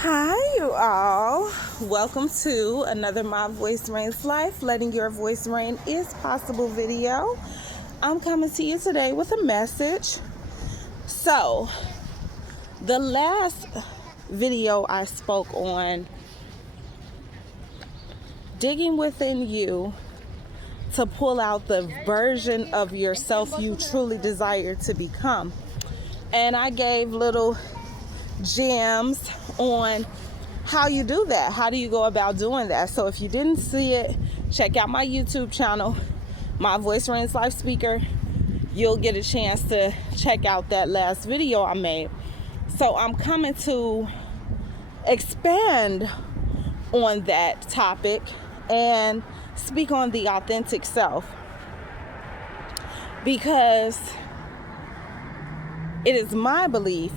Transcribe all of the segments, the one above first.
Hi, you all. Welcome to another My Voice Reigns Life, Letting Your Voice Reign is Possible video. I'm coming to you today with a message. So, the last video I spoke on digging within you to pull out the version of yourself you truly desire to become. And I gave little gems on how you do that. How do you go about doing that? So if you didn't see it, check out my YouTube channel, My Voice Reigns Life Speaker. You'll get a chance to check out that last video I made. So I'm coming to expand on that topic and speak on the authentic self, because it is my belief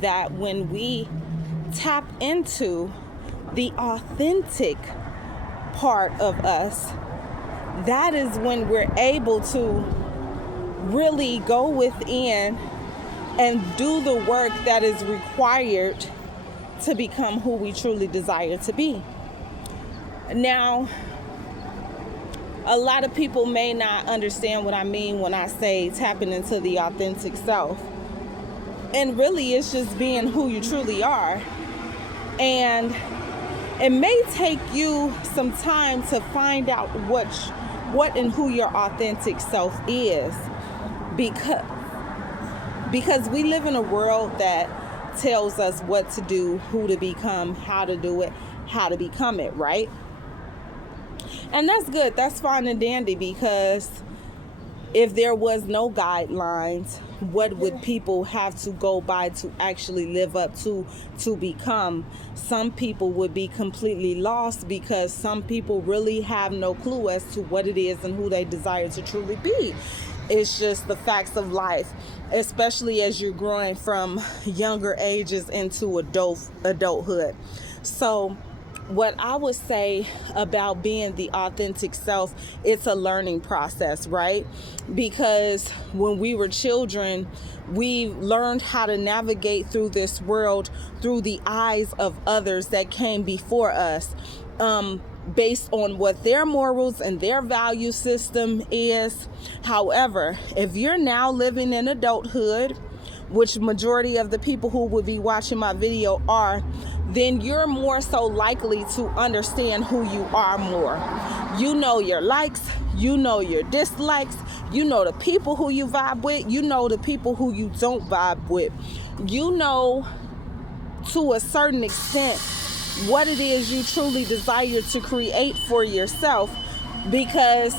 that when we tap into the authentic part of us, that is when we're able to really go within and do the work that is required to become who we truly desire to be. Now, a lot of people may not understand what I mean when I say tapping into the authentic self. And really, it's just being who you truly are. And it may take you some time to find out what and who your authentic self is. Because we live in a world that tells us what to do, who to become, how to do it, how to become it, right? And that's good. That's fine and dandy, because if there was no guidelines, what would people have to go by to actually live up to become? Some people would be completely lost, because some people really have no clue as to what it is and who they desire to truly be. It's just the facts of life, especially as you're growing from younger ages into adulthood. So what I would say about being the authentic self, it's a learning process, right? Because when we were children, we learned how to navigate through this world through the eyes of others that came before us, based on what their morals and their value system is. However, if you're now living in adulthood, which majority of the people who would be watching my video are, then you're more so likely to understand who you are more. You know your likes, you know your dislikes, you know the people who you vibe with, you know the people who you don't vibe with. You know to a certain extent what it is you truly desire to create for yourself, because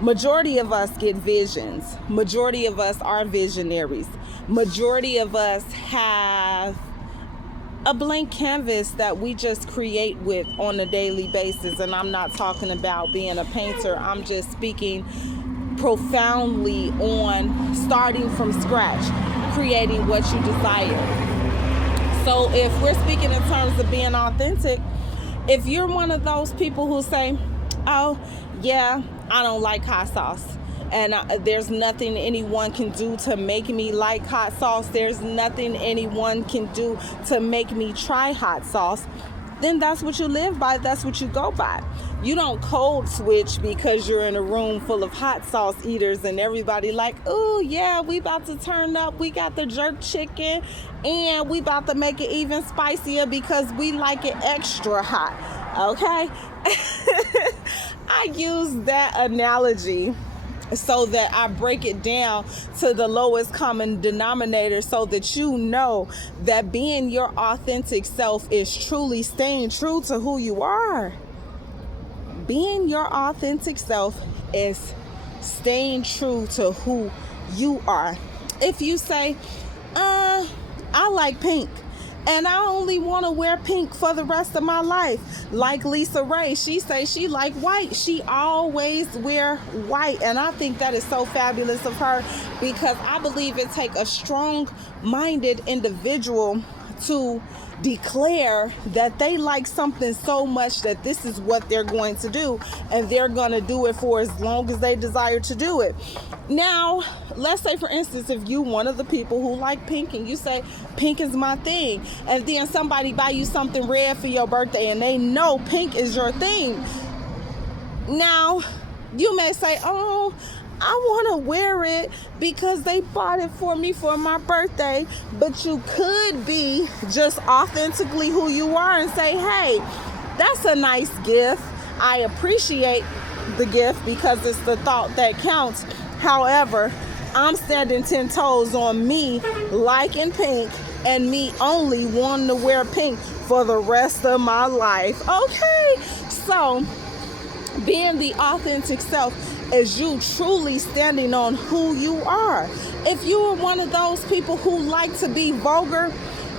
majority of us get visions. Majority of us are visionaries. Majority of us have a blank canvas that we just create with on a daily basis. And I'm not talking about being a painter. I'm just speaking profoundly on starting from scratch, creating what you desire. So if we're speaking in terms of being authentic, if you're one of those people who say, oh, yeah, I don't like hot sauce, and there's nothing anyone can do to make me like hot sauce, there's nothing anyone can do to make me try hot sauce, then that's what you live by, that's what you go by. You don't code switch because you're in a room full of hot sauce eaters and everybody like, oh yeah, we about to turn up, we got the jerk chicken and we about to make it even spicier because we like it extra hot, okay? I use that analogy so that I break it down to the lowest common denominator, so that you know that being your authentic self is truly staying true to who you are. Being your authentic self is staying true to who you are. If you say, I like pink, and I only want to wear pink for the rest of my life. Like Lisa Ray, she say she like white. She always wear white. And I think that is so fabulous of her, because I believe it take a strong-minded individual to declare that they like something so much that this is what they're going to do, and they're going to do it for as long as they desire to do it. Now, let's say, for instance, if you one of the people who like pink and you say pink is my thing, and then somebody buy you something red for your birthday and they know pink is your thing. Now, you may say, oh, I want to wear it because they bought it for me for my birthday. But you could be just authentically who you are and say, hey, that's a nice gift. I appreciate the gift because it's the thought that counts. However, I'm standing 10 toes on me liking pink and me only wanting to wear pink for the rest of my life. Okay, so being the authentic self is you truly standing on who you are. If you are one of those people who like to be vulgar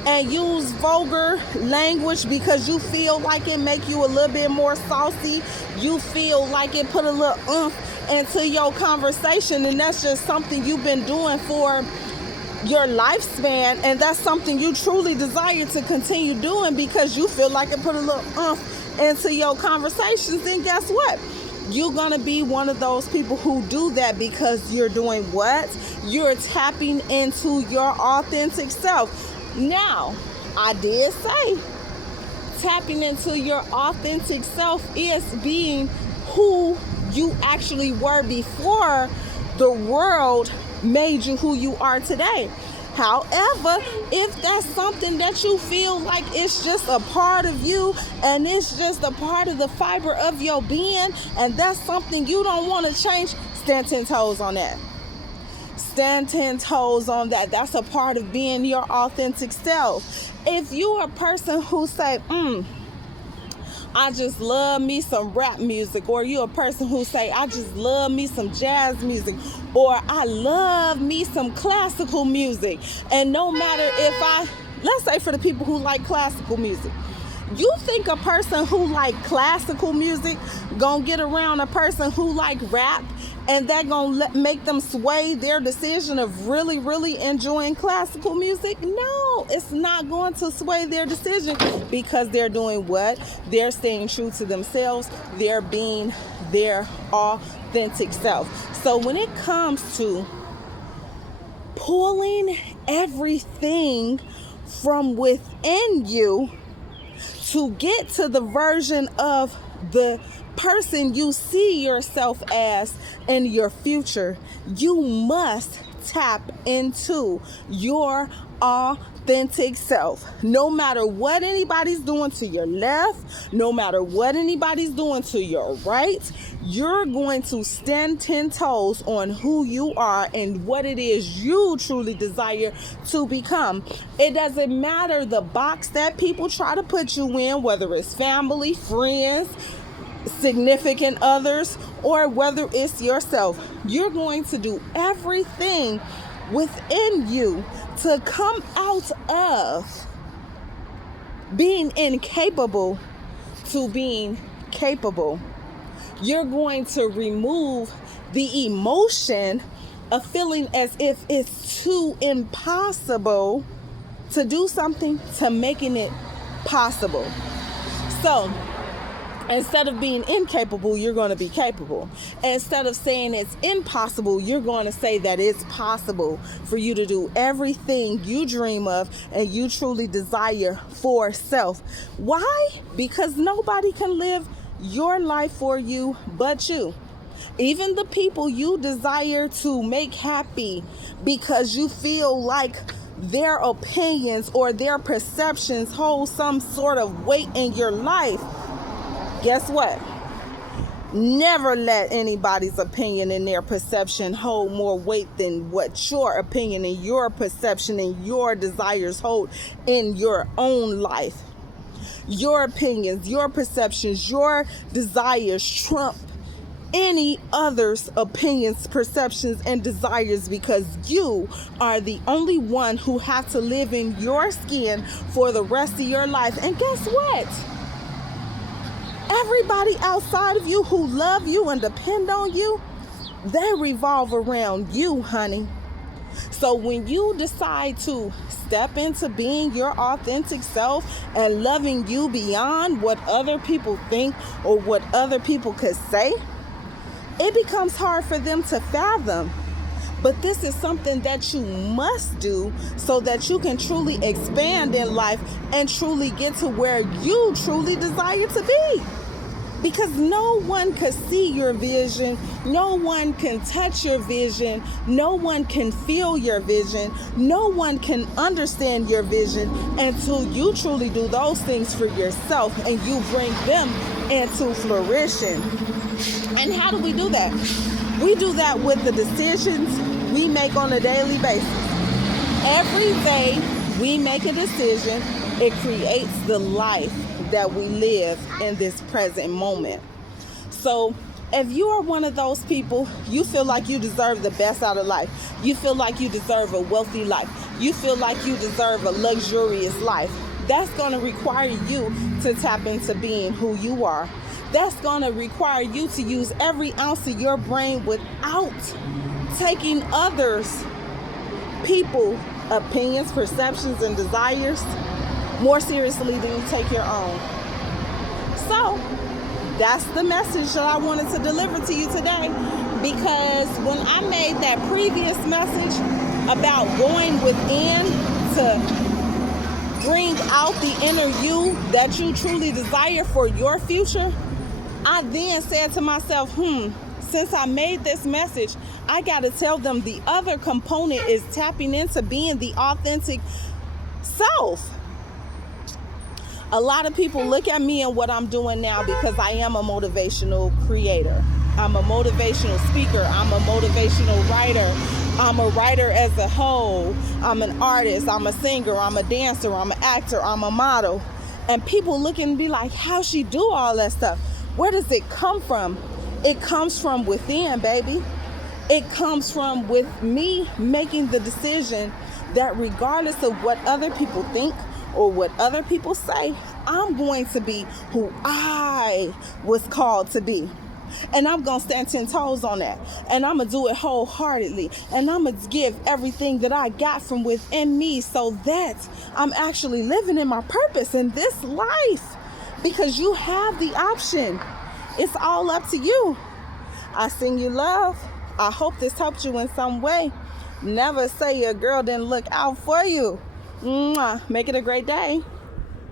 and use vulgar language because you feel like it make you a little bit more saucy, you feel like it put a little oomph into your conversation, and that's just something you've been doing for your lifespan, and that's something you truly desire to continue doing because you feel like it put a little oomph into your conversations, then guess what? You're going to be one of those people who do that because you're doing what? You're tapping into your authentic self. Now, I did say tapping into your authentic self is being who you actually were before the world made you who you are today. However, if that's something that you feel like it's just a part of you and it's just a part of the fiber of your being, and that's something you don't want to change, stand 10 toes on that. Stand 10 toes on that. That's a part of being your authentic self. If you're a person who say, I just love me some rap music, or you're a person who say, I just love me some jazz music, or I love me some classical music, and no matter if let's say for the people who like classical music, you think a person who like classical music gonna get around a person who like rap and that gonna make them sway their decision of really, really enjoying classical music? No, it's not going to sway their decision because they're doing what? They're staying true to themselves. They're being their authentic self. So when it comes to pulling everything from within you to get to the version of the person you see yourself as in your future, you must tap into your authentic self. No matter what anybody's doing to your left, no matter what anybody's doing to your right, you're going to stand 10 toes on who you are and what it is you truly desire to become. It doesn't matter the box that people try to put you in, whether it's family, friends, significant others, or whether it's yourself. You're going to do everything within you to come out of being incapable to being capable. You're going to remove the emotion of feeling as if it's too impossible to do something to making it possible. So instead of being incapable, you're going to be capable. Instead of saying it's impossible, you're going to say that it's possible for you to do everything you dream of and you truly desire for self. Why? Because nobody can live your life for you but you. Even the people you desire to make happy because you feel like their opinions or their perceptions hold some sort of weight in your life. Guess what? Never let anybody's opinion and their perception hold more weight than what your opinion and your perception and your desires hold in your own life. Your opinions, your perceptions, your desires trump any other's opinions, perceptions, and desires, because you are the only one who has to live in your skin for the rest of your life. And guess what? Everybody outside of you who love you and depend on you, they revolve around you, honey. So when you decide to step into being your authentic self and loving you beyond what other people think or what other people could say, it becomes hard for them to fathom. But this is something that you must do so that you can truly expand in life and truly get to where you truly desire to be. Because no one can see your vision, no one can touch your vision, no one can feel your vision, no one can understand your vision until you truly do those things for yourself and you bring them into fruition. And how do we do that? We do that with the decisions we make on a daily basis. Every day we make a decision, it creates the life that we live in this present moment. So if you are one of those people, you feel like you deserve the best out of life. You feel like you deserve a wealthy life. You feel like you deserve a luxurious life. That's going to require you to tap into being who you are. That's going to require you to use every ounce of your brain without taking others, people, opinions, perceptions, and desires more seriously than you take your own. So that's the message that I wanted to deliver to you today, because when I made that previous message about going within to bring out the inner you that you truly desire for your future, I then said to myself, since I made this message, I got to tell them the other component is tapping into being the authentic self. A lot of people look at me and what I'm doing now because I am a motivational creator. I'm a motivational speaker. I'm a motivational writer. I'm a writer as a whole. I'm an artist. I'm a singer. I'm a dancer. I'm an actor. I'm a model. And people look and be like, how's she do all that stuff? Where does it come from? It comes from within, baby. It comes from with me making the decision that regardless of what other people think or what other people say, I'm going to be who I was called to be. And I'm going to stand 10 toes on that. And I'm going to do it wholeheartedly. And I'm going to give everything that I got from within me so that I'm actually living in my purpose in this life. Because you have the option. It's all up to you. I send you love. I hope this helped you in some way. Never say your girl didn't look out for you. Mwah. Make it a great day.